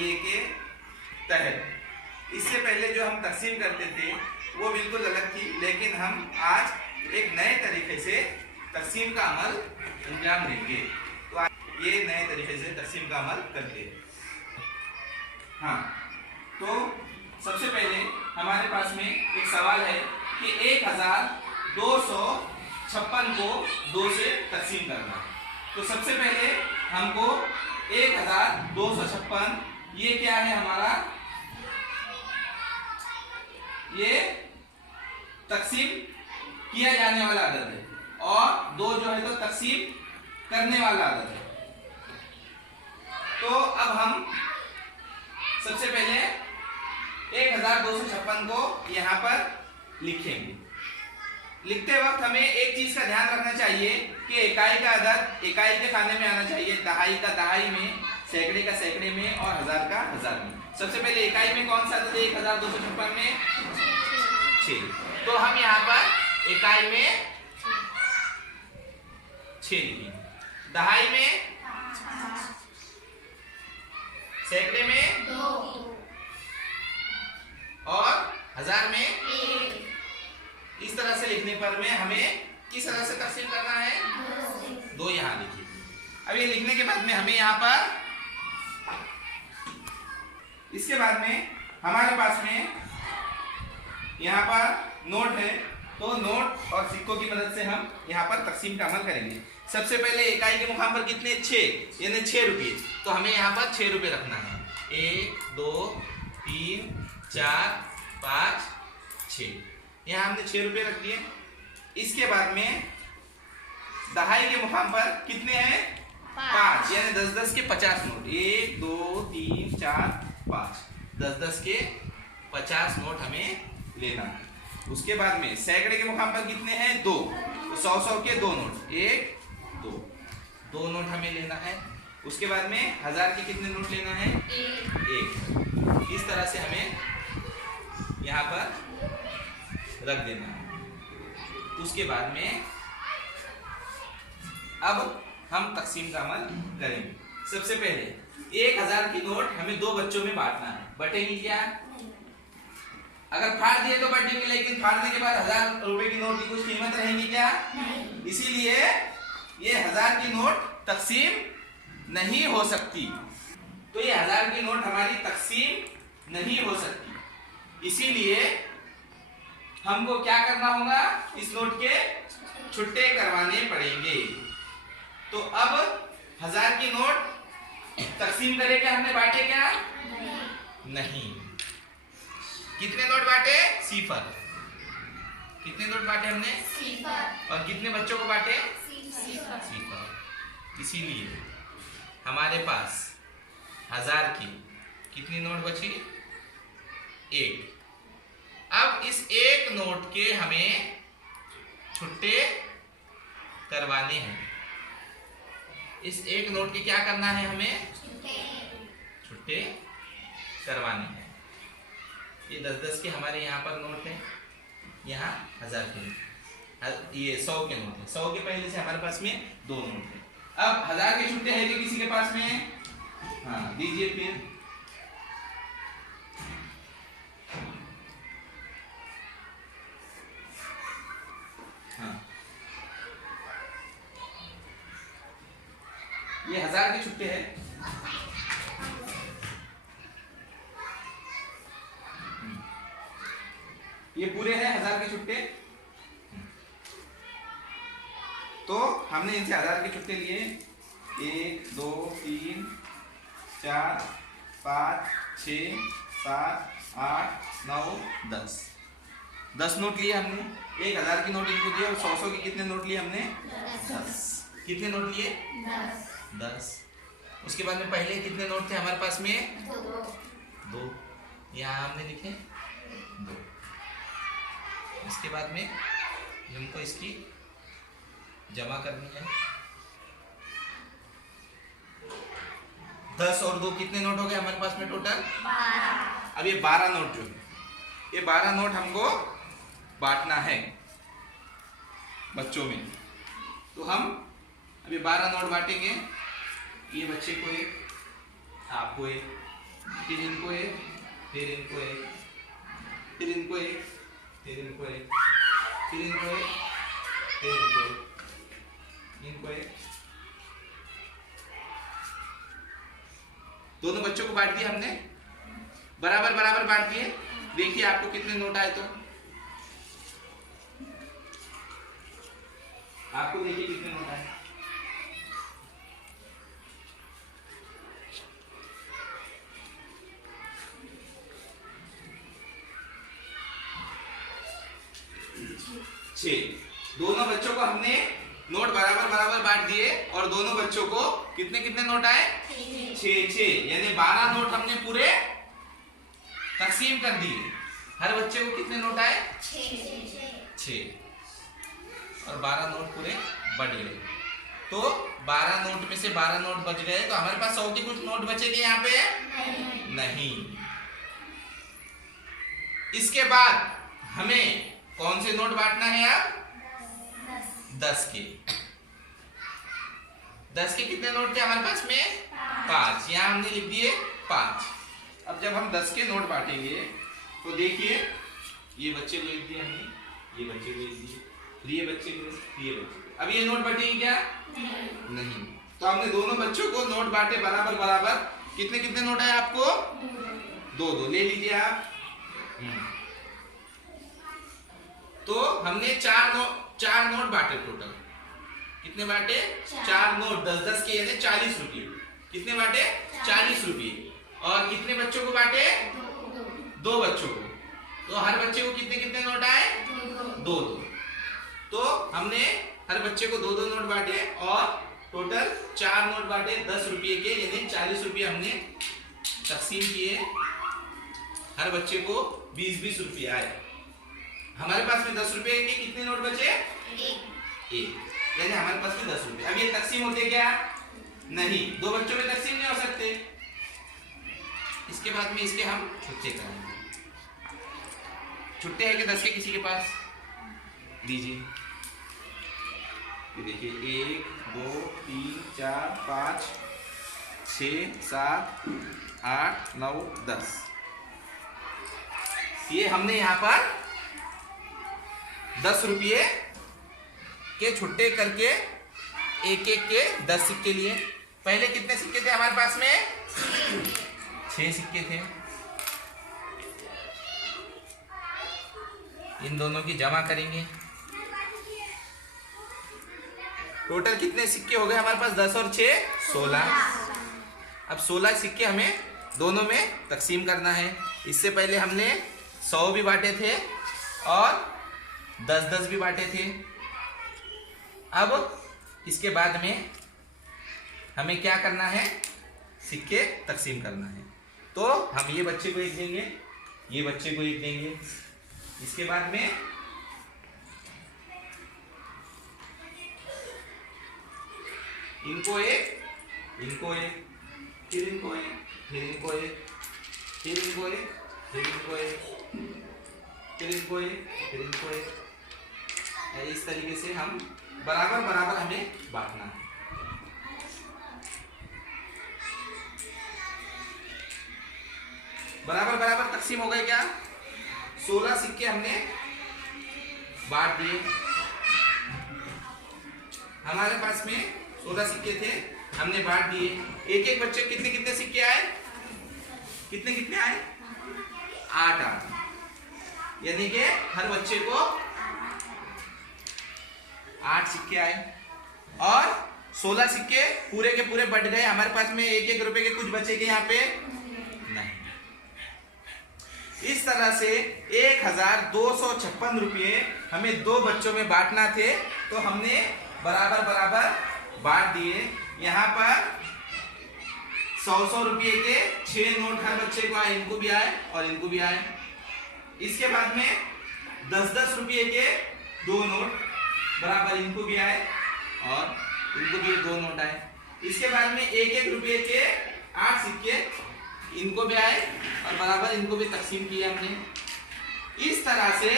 नजरिए के तहत। इससे पहले जो हम तकसीम करते थे वो बिल्कुल अलग थी, लेकिन हम आज एक नए तरीके से तकसीम का अमल अंजाम देंगे। तो आज ये नए तरीके से तकसीम का अमल करते हैं। हाँ, तो सबसे पहले हमारे पास में एक सवाल है कि 1256 को 2 से तकसीम करना है। तो सबसे पहले हमको 1256, ये क्या है हमारा, ये तकसीम किया जाने वाला अदद है, और 2 जो है तो तकसीम करने वाला अदद है। तो अब हम सबसे पहले 1256 को यहाँ पर लिखेंगे। लिखते वक्त हमें एक चीज का ध्यान रखना चाहिए कि इकाई का अदद इकाई के खाने में आना चाहिए, दहाई का दहाई में, सैकड़े का सैकड़े में, और हजार का हजार में। सबसे पहले इकाई में कौन सा अदद है 1256 में? 6। तो हम यहाँ पर इकाई में 6 लिखेंगे, दहाई में, सैकड़े में 2 और हजार में 1। इस तरह से लिखने पर में हमें किस तरह से तकसीम करना है? 2 यहाँ लिखिए। अब ये लिखने के बाद में हमें यहाँ पर, इसके बाद में हमारे पास में यहाँ पर नोट है, तो नोट और सिक्कों की मदद से हम यहाँ पर तकसीम का अमल करेंगे। सबसे पहले इकाई के मुकाम पर कितने? 6, यानी 6 रुपये। तो हमें यहाँ पर 6 रुपये रखना है। 1 2 3 4 5 6, यहाँ हमने 6 रुपये रख दिए। इसके बाद में दहाई के मुकाम पर कितने हैं? 5, यानी 10-10 के 50 नोट। 1 2 3 4 5, 10-10 के 50 नोट हमें लेना है। उसके बाद में सैकड़े के मुकाम पर कितने हैं? 2, तो 100-100 के 2 नोट। 1 2 नोट हमें लेना है। उसके बाद में हजार के कितने नोट लेना है? 1। इस तरह से हमें यहाँ पर रख देना है। उसके बाद में अब हम तकसीम का अमल करेंगे। सबसे पहले 1000 की नोट हमें 2 बच्चों में बांटना है। बटेंगी क्या? अगर फाड़ दिए तो बटेंगे, लेकिन फाड़ने के बाद 1000 रुपए की नोट की कुछ कीमत रहेगी क्या? इसीलिए ये 1000 की नोट तकसीम नहीं हो सकती। तो ये 1000 की नोट हमारी तकसीम नहीं हो सकती। इसीलिए हमको क्या करना होगा? इस नोट के छुट्टे करवाने पड़ेंगे। तो अब 1000 की नोट तकसीम करे क्या? हमने बांटे क्या? नहीं। कितने नोट बांटे? 0। कितने नोट बांटे हमने? 0। और कितने बच्चों को बांटे? 0। इसीलिए हमारे पास 1000 की कितनी नोट बची? 1। अब इस 1 नोट के हमें छुट्टे करवाने हैं। इस 1 नोट के क्या करना है? हमें छुट्टे करवाने हैं। ये 10-10 के हमारे यहाँ पर नोट है, यहाँ 1000 के नोट, ये 100 के नोट है। 100 के पहले से हमारे पास में 2 नोट है। अब 1000 के छुट्टे है कि किसी के पास में? हाँ, दीजिए फिर। हाँ, ये 1000 के छुट्टे है। ये पूरे हैं 1000 के छुट्टे। तो हमने इनसे 1000 के छुट्टे लिए। 1 2 3 4 5 6 7 8 9 10 नोट लिए हमने। 1000 की नोट इनको दिए, और 100 के कितने नोट लिए हमने? 10। कितने नोट लिए? 10। उसके बाद में पहले कितने नोट थे हमारे पास में? 2। यहाँ हमने लिखे 2। इसके बाद में हमको इसकी जमा करनी है। 10 और 2 कितने नोट हो गए हमारे पास में टोटल? 12। अब ये 12 नोट जो है, ये 12 नोट हमको बांटना है बच्चों में। तो हम अभी 12 नोट बांटेंगे। ये बच्चे को एक, आपको एक, फिर इनको एक, फिर इनको एक, फिर इनको एक, फिर इनको एक, फिर इनको एक, फिर इनको एक, इनको एक। दोनों बच्चों को बांट दिया हमने, बराबर बराबर बांट दिए। देखिए आपको कितने नोट आए, तो आपको देखिए कितने नोट आए। दोनों बच्चों को हमने नोट बराबर बराबर बांट दिए और दोनों बच्चों को कितने कितने नोट आए? 6, यानी 12 नोट हमने पूरे तकसीम कर दिए। हर बच्चे को कितने नोट आए? 6 और 12 नोट पूरे बढ़ गए। तो 12 नोट में से 12 नोट बच गए, तो हमारे पास 100 के कुछ नोट बचेंगे यहाँ पे? नहीं। इसके बाद हमें कौन से नोट बांटना है? अब 10 के। 10 के कितने नोट थे हमारे पास में? 5। यहाँ हमने लिख दिए 5। अब जब हम 10 के नोट बांटेंगे तो देखिए, ये बच्चे को लिख दिए हमने, ये बच्चे को लिख दिए, फिर ये बच्चे को, ये बच्चे। अब ये नोट बटेंगे क्या? नहीं। तो हमने दोनों बच्चों को नोट बांटे बराबर बराबर। कितने कितने नोट आए आपको? 2 ले लीजिए आप। तो हमने 4 नोट बांटे टोटल। कितने बांटे? 4 नोट 10-10 के, यानी 40 रुपये। कितने बांटे? 40 रुपये। और कितने बच्चों को बांटे? 2 बच्चों को। तो हर बच्चे को कितने कितने नोट आए? 2। तो हमने हर बच्चे को 2 नोट बांटे और टोटल 4 नोट बांटे 10 रुपये के, यानी 40 रुपये हमने तकसीम किए। हर बच्चे को 20-20 रुपये आए। हमारे पास में 10 रुपये के कितने नोट बचे? 1, यानी हमारे पास में 10 रुपये। अब ये तकसीम होते क्या? नहीं, 2 बच्चों में तकसीम नहीं हो सकते। इसके बाद में इसके हम छुट्टे कराएंगे। छुट्टे है कि 10 के किसी के पास? दीजिए। ये देखिए 1, 2, 3, 4, 5, 6, 7, 8, 9, 10। ये हमने यहाँ पर 10 रुपये के छुट्टे करके एक के 10 सिक्के लिए। पहले कितने सिक्के थे हमारे पास में? 6 सिक्के थे। इन दोनों की जमा करेंगे। टोटल कितने सिक्के हो गए हमारे पास? 10 और 6 16। अब 16 सिक्के हमें दोनों में तकसीम करना है। इससे पहले हमने 100 भी बांटे थे और 10-10 भी बांटे थे। अब इसके बाद में हमें क्या करना है? सिक्के तकसीम करना है। तो हम ये बच्चे को 1 देंगे, ये बच्चे को 1 देंगे। इसके बाद में इनको 1, इनको 1, फिर इनको 1, फिर इनको 1, फिर इनको 1, फिर इनको 1, फिर इनको 1, फिर इनको 1। इस तरीके से हम बराबर बराबर हमें बांटना है। बराबर बराबर तकसीम हो गए क्या? 16 सिक्के हमने बांट दिए। हमारे पास में 16 सिक्के थे, हमने बांट दिए। एक बच्चे कितने कितने सिक्के आए? कितने कितने आए? 8, यानी कि हर बच्चे को 8 सिक्के आए और 16 सिक्के पूरे के पूरे बढ़ गए। हमारे पास में 1-1 रुपए के कुछ बचे के यहाँ पे नहीं। इस तरह से 1256 रुपये हमें 2 बच्चों में बांटना थे, तो हमने बराबर बराबर बांट दिए। यहाँ पर 100 रुपये के 6 नोट हर बच्चे को आए, इनको भी आए और इनको भी आए। इसके बाद में 10-10 रुपये के 2 नोट बराबर इनको भी आए और इनको भी 2 नोट आए। इसके बाद में 1-1 रुपये के 8 सिक्के इनको भी आए और बराबर इनको भी तकसीम किया हमने। इस तरह से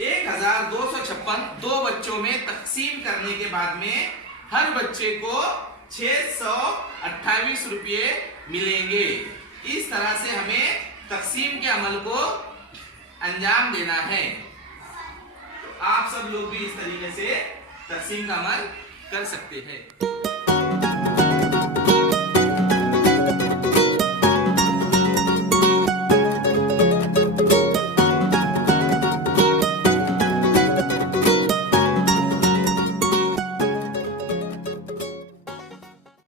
1256 2 बच्चों में तकसीम करने के बाद में हर बच्चे को 628 रुपये मिलेंगे। इस तरह से हमें तकसीम के अमल को अंजाम देना है। आप सब लोग भी इस तरीके से तकसीम का अमल कर सकते हैं।